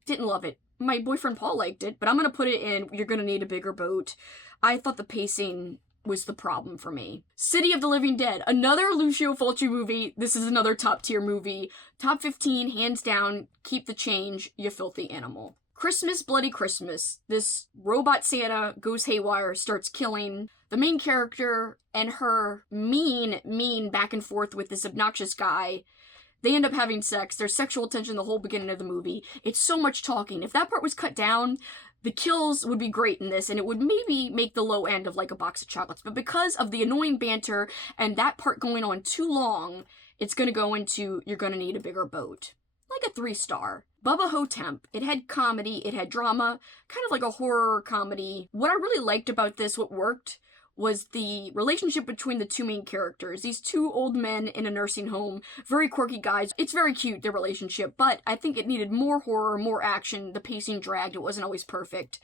didn't love it. My boyfriend Paul liked it, but I'm gonna put it in You're Gonna Need a Bigger Boat. I thought the pacing was the problem for me. City of the Living Dead, another Lucio Fulci movie. This is another top tier movie. Top 15, hands down. Keep the Change, You Filthy Animal. Christmas, Bloody Christmas. This robot Santa goes haywire, starts killing the main character and her mean back and forth with this obnoxious guy. They end up having sex. There's sexual tension the whole beginning of the movie. It's so much talking. If that part was cut down, the kills would be great in this, and it would maybe make the low end of like a box of chocolates. But because of the annoying banter and that part going on too long, it's gonna go into You're Gonna Need a Bigger Boat. Like a 3 star. Bubba Ho-Temp. It had comedy, it had drama, kind of like a horror comedy. What I really liked about this, what worked, was the relationship between the two main characters. These 2 old men in a nursing home, very quirky guys. It's very cute, their relationship, but I think it needed more horror, more action. The pacing dragged, it wasn't always perfect.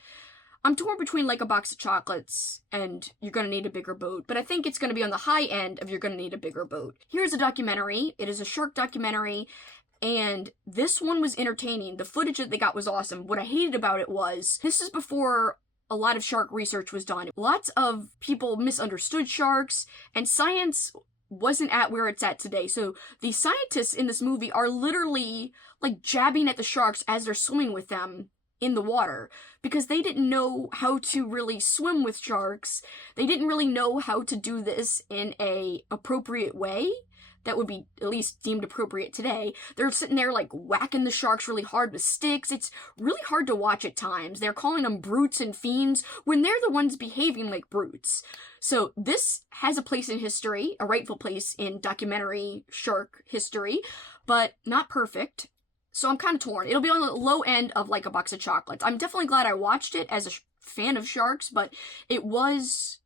I'm torn between like a box of chocolates and You're Gonna Need a Bigger Boat, but I think it's gonna be on the high end of You're Gonna Need a Bigger Boat. Here's a documentary. It is a shark documentary, and this one was entertaining. The footage that they got was awesome. What I hated about it was, this is before a lot of shark research was done. Lots of people misunderstood sharks, and science wasn't at where it's at today. So the scientists in this movie are literally like jabbing at the sharks as they're swimming with them in the water, because they didn't know how to really swim with sharks. They didn't really know how to do this in a appropriate way that would be at least deemed appropriate today. They're sitting there like whacking the sharks really hard with sticks. It's really hard to watch at times. They're calling them brutes and fiends when they're the ones behaving like brutes. So this has a place in history, a rightful place in documentary shark history, but not perfect. So I'm kind of torn. It'll be on the low end of like a box of chocolates. I'm definitely glad I watched it as a fan of sharks, but it was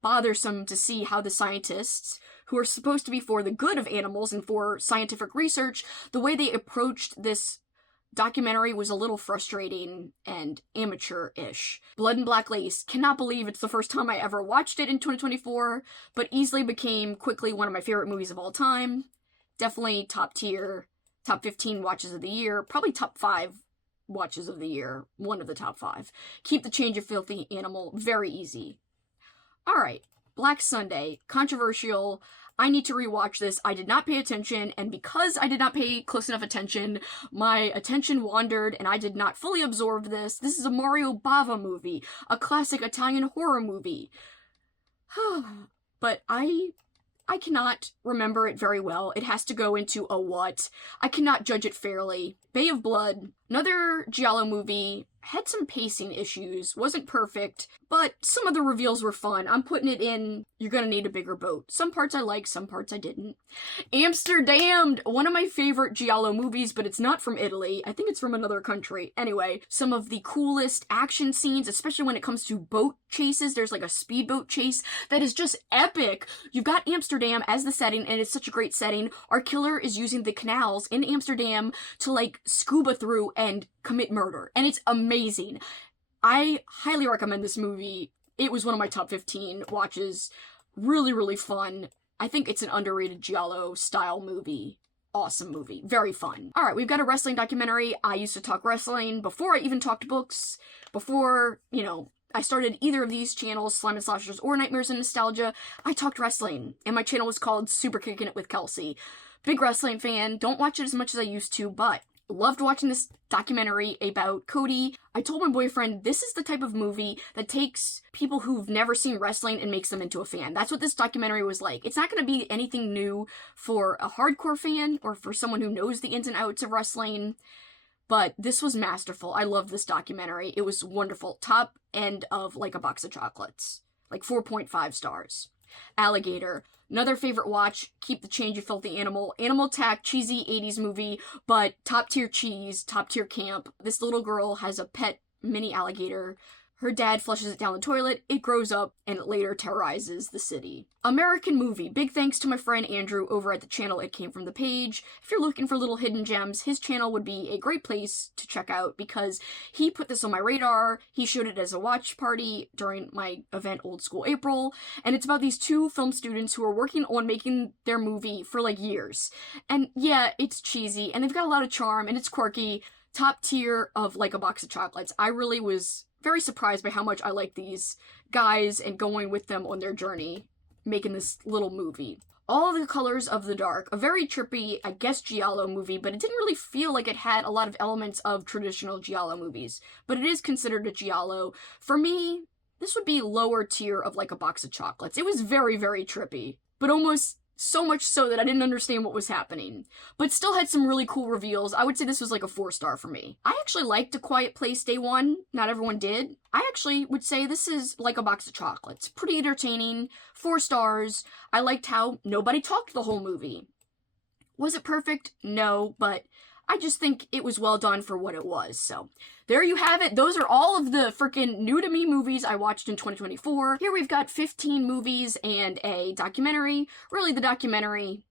bothersome to see how the scientists, who are supposed to be for the good of animals and for scientific research, the way they approached this documentary was a little frustrating and amateur-ish. Blood and Black Lace. Cannot believe it's the first time I ever watched it in 2024, but easily became quickly one of my favorite movies of all time. Definitely top tier, top 15 watches of the year, probably top 5 watches of the year, one of the top 5. Keep the Change, You Filthy Animal, very easy. Alright, Black Sunday, controversial. I need to rewatch this. I did not pay attention, and because I did not pay close enough attention, my attention wandered and I did not fully absorb this. This is a Mario Bava movie, a classic Italian horror movie. But I cannot remember it very well. It has to go into a what. I cannot judge it fairly. Bay of Blood, another Giallo movie, had some pacing issues, wasn't perfect, but some of the reveals were fun. I'm putting it in, you're gonna need a bigger boat. Some parts I liked, some parts I didn't. Amsterdam, one of my favorite Giallo movies, but it's not from Italy. I think it's from another country. Anyway, some of the coolest action scenes, especially when it comes to boat chases. There's like a speedboat chase that is just epic. You've got Amsterdam as the setting, and it's such a great setting. Our killer is using the canals in Amsterdam to like scuba through and commit murder, and it's amazing. I highly recommend this movie. It was one of my top 15 watches. Really, really fun. I think it's an underrated Giallo style movie. Awesome movie. Very fun. Alright, we've got a wrestling documentary. I used to talk wrestling before I even talked books. Before, I started either of these channels, Slime and Slashers or Nightmares and Nostalgia, I talked wrestling. And my channel was called Super Kicking It with Kelsey. Big wrestling fan. Don't watch it as much as I used to, but loved watching this documentary about Cody. I told my boyfriend, this is the type of movie that takes people who've never seen wrestling and makes them into a fan. That's what this documentary was like. It's not going to be anything new for a hardcore fan or for someone who knows the ins and outs of wrestling, but this was masterful. I love this documentary. It was wonderful. Top end of Like a Box of Chocolates. Like 4.5 stars. Alligator. Another favorite watch, keep the change, you filthy animal. Animal Attack, cheesy 80s movie, but top tier cheese, top tier camp. This little girl has a pet mini alligator. Her dad flushes it down the toilet, it grows up, and it later terrorizes the city. American Movie. Big thanks to my friend Andrew over at the channel It Came From The Page. If you're looking for little hidden gems, his channel would be a great place to check out because he put this on my radar. He showed it as a watch party during my event Old School April, and it's about these two film students who are working on making their movie for like years. And yeah, it's cheesy, and they've got a lot of charm, and it's quirky. Top tier of Like a Box of Chocolates. I really was very surprised by how much I like these guys and going with them on their journey, making this little movie. All the Colors of the Dark, a very trippy, I guess, Giallo movie, but it didn't really feel like it had a lot of elements of traditional Giallo movies. But it is considered a Giallo. For me, this would be lower tier of Like a Box of Chocolates. It was very, very trippy, but almost so much so that I didn't understand what was happening. But still had some really cool reveals. I would say this was like a 4-star for me. I actually liked A Quiet Place Day 1. Not everyone did. I actually would say this is Like a Box of Chocolates. Pretty entertaining. 4 stars. I liked how nobody talked the whole movie. Was it perfect? No, but I just think it was well done for what it was. So there you have it. Those are all of the freaking new to me movies I watched in 2024. Here we've got 15 movies and a documentary. Really, the documentary,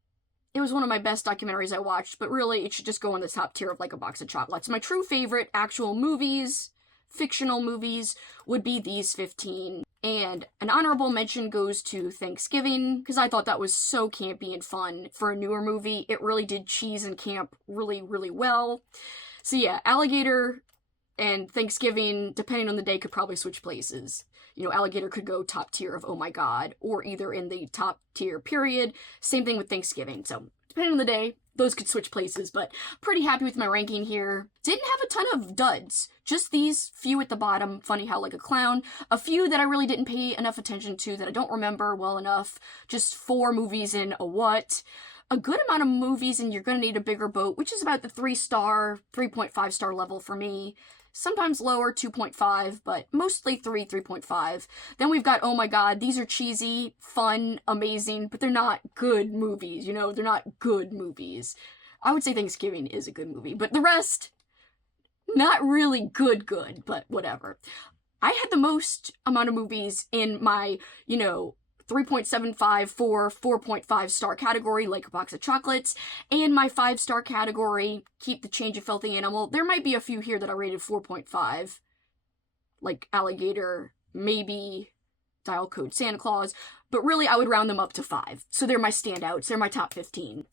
it was one of my best documentaries I watched, but really it should just go in the top tier of Like a Box of Chocolates. My true favorite actual movies, fictional movies, would be these 15. And an honorable mention goes to Thanksgiving, because I thought that was so campy and fun for a newer movie. It really did cheese and camp really, really well. So yeah, Alligator and Thanksgiving, depending on the day, could probably switch places. Alligator could go top tier of Oh My God, or either in the top tier period. Same thing with Thanksgiving. So depending on the day, those could switch places, but pretty happy with my ranking here. Didn't have a ton of duds. Just these few at the bottom, Funny How Like a Clown. A few that I really didn't pay enough attention to that I don't remember well enough. Just 4 movies in a what. A good amount of movies in You're Gonna Need a Bigger Boat, which is about the 3-star, 3.5 star level for me. Sometimes lower, 2.5, but mostly 3.5. Then we've got Oh My God. These are cheesy, fun, amazing, but they're not good movies, They're not good movies. I would say Thanksgiving is a good movie, but the rest, not really good, but whatever. I had the most amount of movies in my, 3.75 for 4.5 star category, Like a Box of Chocolates, and my 5-star category, Keep the Change, You Filthy Animal. There might be a few here that I rated 4.5, like Alligator, maybe Dial Code Santa Claus, but really I would round them up to 5. So they're my standouts, they're my top 15.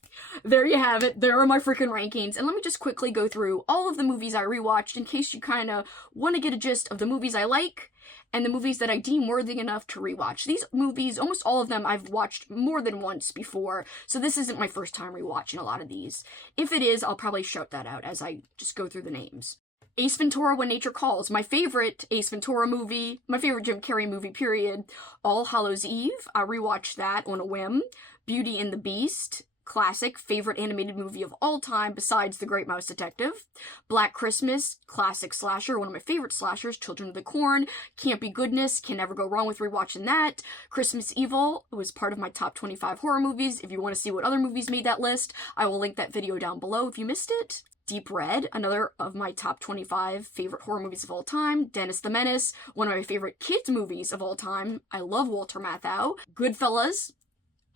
There you have it, there are my freaking rankings, and let me just quickly go through all of the movies I rewatched in case you kind of want to get a gist of the movies I like, and the movies that I deem worthy enough to rewatch. These movies, almost all of them, I've watched more than once before, so this isn't my first time rewatching a lot of these. If it is, I'll probably shout that out as I just go through the names. Ace Ventura: When Nature Calls, my favorite Ace Ventura movie, my favorite Jim Carrey movie, period. All Hallows Eve, I rewatched that on a whim. Beauty and the Beast, classic, favorite animated movie of all time besides The Great Mouse Detective. Black Christmas, classic slasher, one of my favorite slashers. Children of the Corn, campy goodness, can never go wrong with rewatching that. Christmas Evil was part of my top 25 horror movies. If you want to see what other movies made that list, I will link that video down below if you missed it. Deep Red, another of my top 25 favorite horror movies of all time. Dennis the Menace, one of my favorite kids movies of all time. I love Walter Matthau. Goodfellas,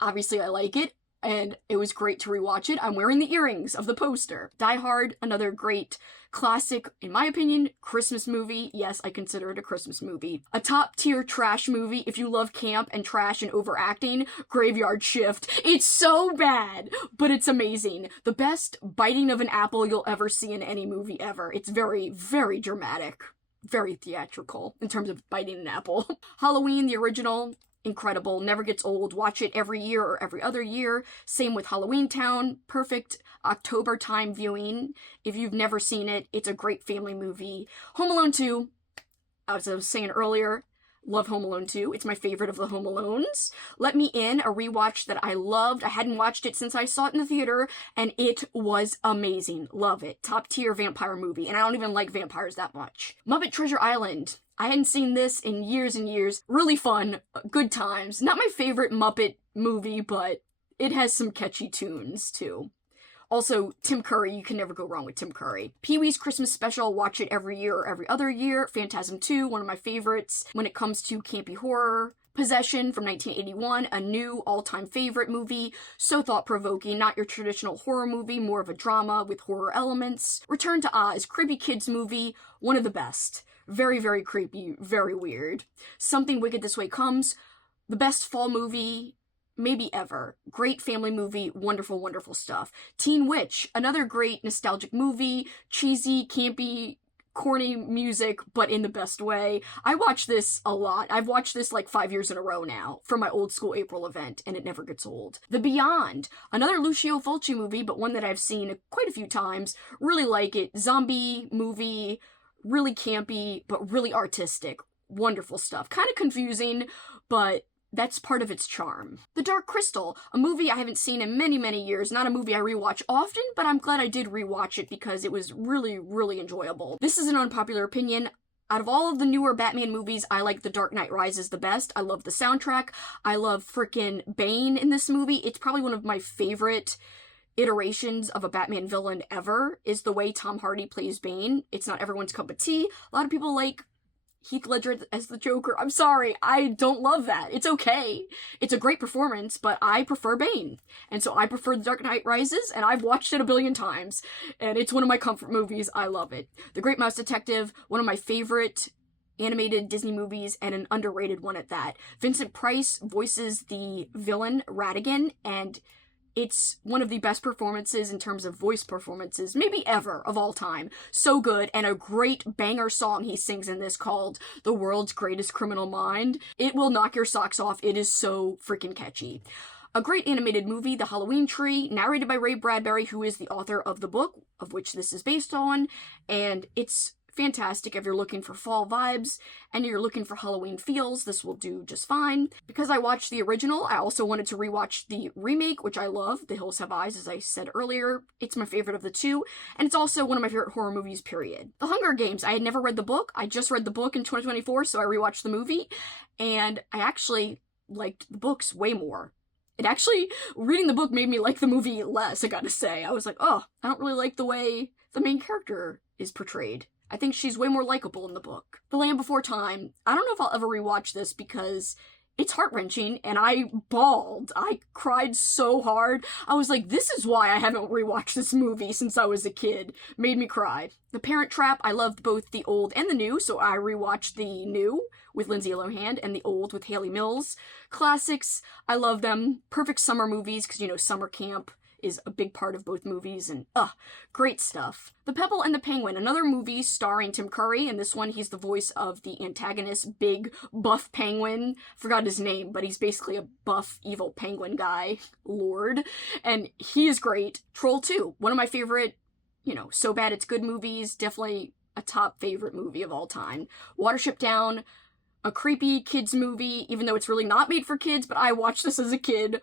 obviously I like it, and it was great to rewatch it. I'm wearing the earrings of the poster. Die Hard, another great classic, in my opinion, Christmas movie. Yes, I consider it a Christmas movie. A top tier trash movie, if you love camp and trash and overacting, Graveyard Shift. It's so bad, but it's amazing. The best biting of an apple you'll ever see in any movie ever. It's very, very dramatic. Very theatrical in terms of biting an apple. Halloween, the original, incredible, never gets old. Watch it every year or every other year. Same with Halloween Town, perfect October time viewing. If you've never seen it, it's a great family movie. Home Alone 2, as I was saying earlier, love Home Alone 2. It's my favorite of the Home Alones. Let Me In, a rewatch that I loved. I hadn't watched it since I saw it in the theater, and it was amazing. Love it. Top tier vampire movie, and I don't even like vampires that much. Muppet Treasure Island. I hadn't seen this in years and years. Really fun. Good times. Not my favorite Muppet movie, but it has some catchy tunes, too. Also, Tim Curry. You can never go wrong with Tim Curry. Pee-wee's Christmas Special. Watch it every year or every other year. Phantasm 2, one of my favorites when it comes to campy horror. Possession from 1981, a new all-time favorite movie. So thought-provoking, not your traditional horror movie, more of a drama with horror elements. Return to Oz, creepy kids movie, one of the best. Very, very creepy, very weird. Something Wicked This Way Comes, the best fall movie maybe ever. Great family movie, wonderful, wonderful stuff. Teen Witch, another great nostalgic movie, cheesy, campy, corny music, but in the best way. I watch this a lot. I've watched this like 5 years in a row now for my old school April event, and it never gets old. The Beyond, another Lucio Fulci movie, but one that I've seen quite a few times. Really like it. Zombie movie, really campy, but really artistic. Wonderful stuff. Kind of confusing, but that's part of its charm. The Dark Crystal, a movie I haven't seen in many, many years. Not a movie I rewatch often, but I'm glad I did rewatch it because it was really, really enjoyable. This is an unpopular opinion. Out of all of the newer Batman movies, I like The Dark Knight Rises the best. I love the soundtrack. I love frickin' Bane in this movie. It's probably one of my favorite iterations of a Batman villain ever, is the way Tom Hardy plays Bane. It's not everyone's cup of tea. A lot of people like Heath Ledger as the Joker. I'm sorry, I don't love that. It's okay. It's a great performance, but I prefer Bane. And so I prefer The Dark Knight Rises, and I've watched it a billion times. And it's one of my comfort movies. I love it. The Great Mouse Detective, one of my favorite animated Disney movies, and an underrated one at that. Vincent Price voices the villain Ratigan, and it's one of the best performances in terms of voice performances, maybe ever, of all time. So good, and a great banger song he sings in this called The World's Greatest Criminal Mind. It will knock your socks off. It is so freaking catchy. A great animated movie, The Halloween Tree, narrated by Ray Bradbury, who is the author of the book of which this is based on, and it's fantastic if you're looking for fall vibes and you're looking for Halloween feels. This will do just fine. Because I watched the original, I also wanted to rewatch the remake, which I love. The Hills Have Eyes, as I said earlier. It's my favorite of the two, and it's also one of my favorite horror movies, period. The Hunger Games, I had never read the book. I just read the book in 2024, so I rewatched the movie, and I actually liked the books way more. It actually, reading the book made me like the movie less, I gotta say. I was like, oh, I don't really like the way the main character is portrayed. I think she's way more likable in the book. The Land Before Time. I don't know if I'll ever rewatch this because it's heart-wrenching, and I bawled. I cried so hard. I was like, this is why I haven't rewatched this movie since I was a kid. Made me cry. The Parent Trap. I loved both the old and the new, so I rewatched the new with Lindsay Lohan and the old with Haley Mills. Classics. I love them. Perfect summer movies, because, you know, summer camp is a big part of both movies, and great stuff. The Pebble and the Penguin, another movie starring Tim Curry, and this one he's the voice of the antagonist, big buff penguin. Forgot his name, but he's basically a buff evil penguin guy, lord, and he is great. Troll 2, one of my favorite, you know, So Bad It's Good movies, definitely a top favorite movie of all time. Watership Down, a creepy kids movie, even though it's really not made for kids, but I watched this as a kid.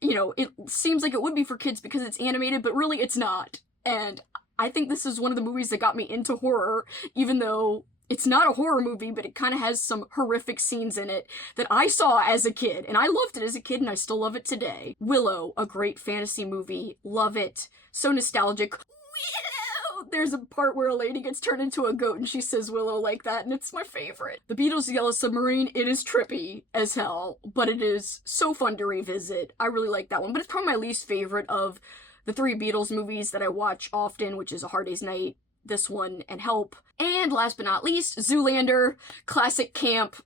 you know, it seems like it would be for kids because it's animated, but really it's not. And I think this is one of the movies that got me into horror, even though it's not a horror movie, but it kind of has some horrific scenes in it that I saw as a kid, and I loved it as a kid, and I still love it today. Willow, a great fantasy movie. Love it. So nostalgic. Willow! There's a part where a lady gets turned into a goat, and she says Willow like that, and it's my favorite. The Beatles' Yellow Submarine, it is trippy as hell, but it is so fun to revisit. I really like that one, but it's probably my least favorite of the three Beatles movies that I watch often, which is A Hard Day's Night, this one, and Help. And last but not least, Zoolander, classic camp,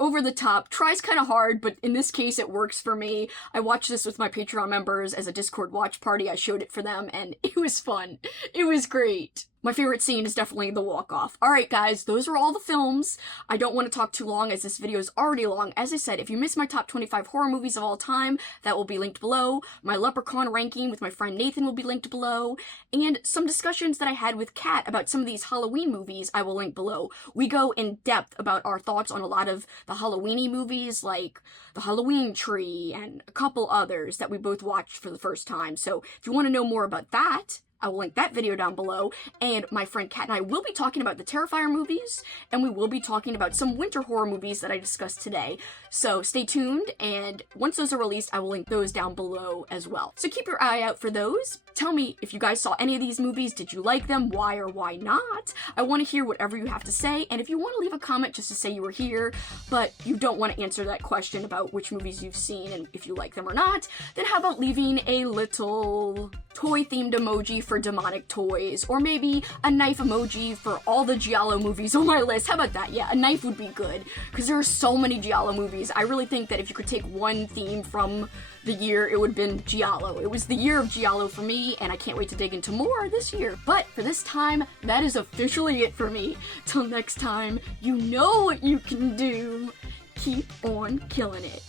over the top, tries kind of hard, but in this case it works for me. I watched this with my Patreon members as a Discord watch party. I showed it for them, and it was fun. It was great. My favorite scene is definitely the walk-off. Alright guys, those are all the films. I don't want to talk too long as this video is already long. As I said, if you missed my top 25 horror movies of all time, that will be linked below. My Leprechaun ranking with my friend Nathan will be linked below. And some discussions that I had with Kat about some of these Halloween movies I will link below. We go in depth about our thoughts on a lot of the Halloween-y movies like The Halloween Tree and a couple others that we both watched for the first time. So if you want to know more about that, I will link that video down below, and my friend Kat and I will be talking about the Terrifier movies, and we will be talking about some winter horror movies that I discussed today. So stay tuned, and once those are released, I will link those down below as well. So keep your eye out for those. Tell me if you guys saw any of these movies, did you like them, why or why not? I want to hear whatever you have to say, and if you want to leave a comment just to say you were here, but you don't want to answer that question about which movies you've seen and if you like them or not, then how about leaving a little toy-themed emoji for demonic toys, or maybe a knife emoji for all the Giallo movies on my list. How about that? Yeah, a knife would be good, because there are so many Giallo movies. I really think that if you could take one theme from the year, it would have been Giallo. It was the year of Giallo for me, and I can't wait to dig into more this year. But for this time, that is officially it for me. Till next time, you know what you can do. Keep on killing it.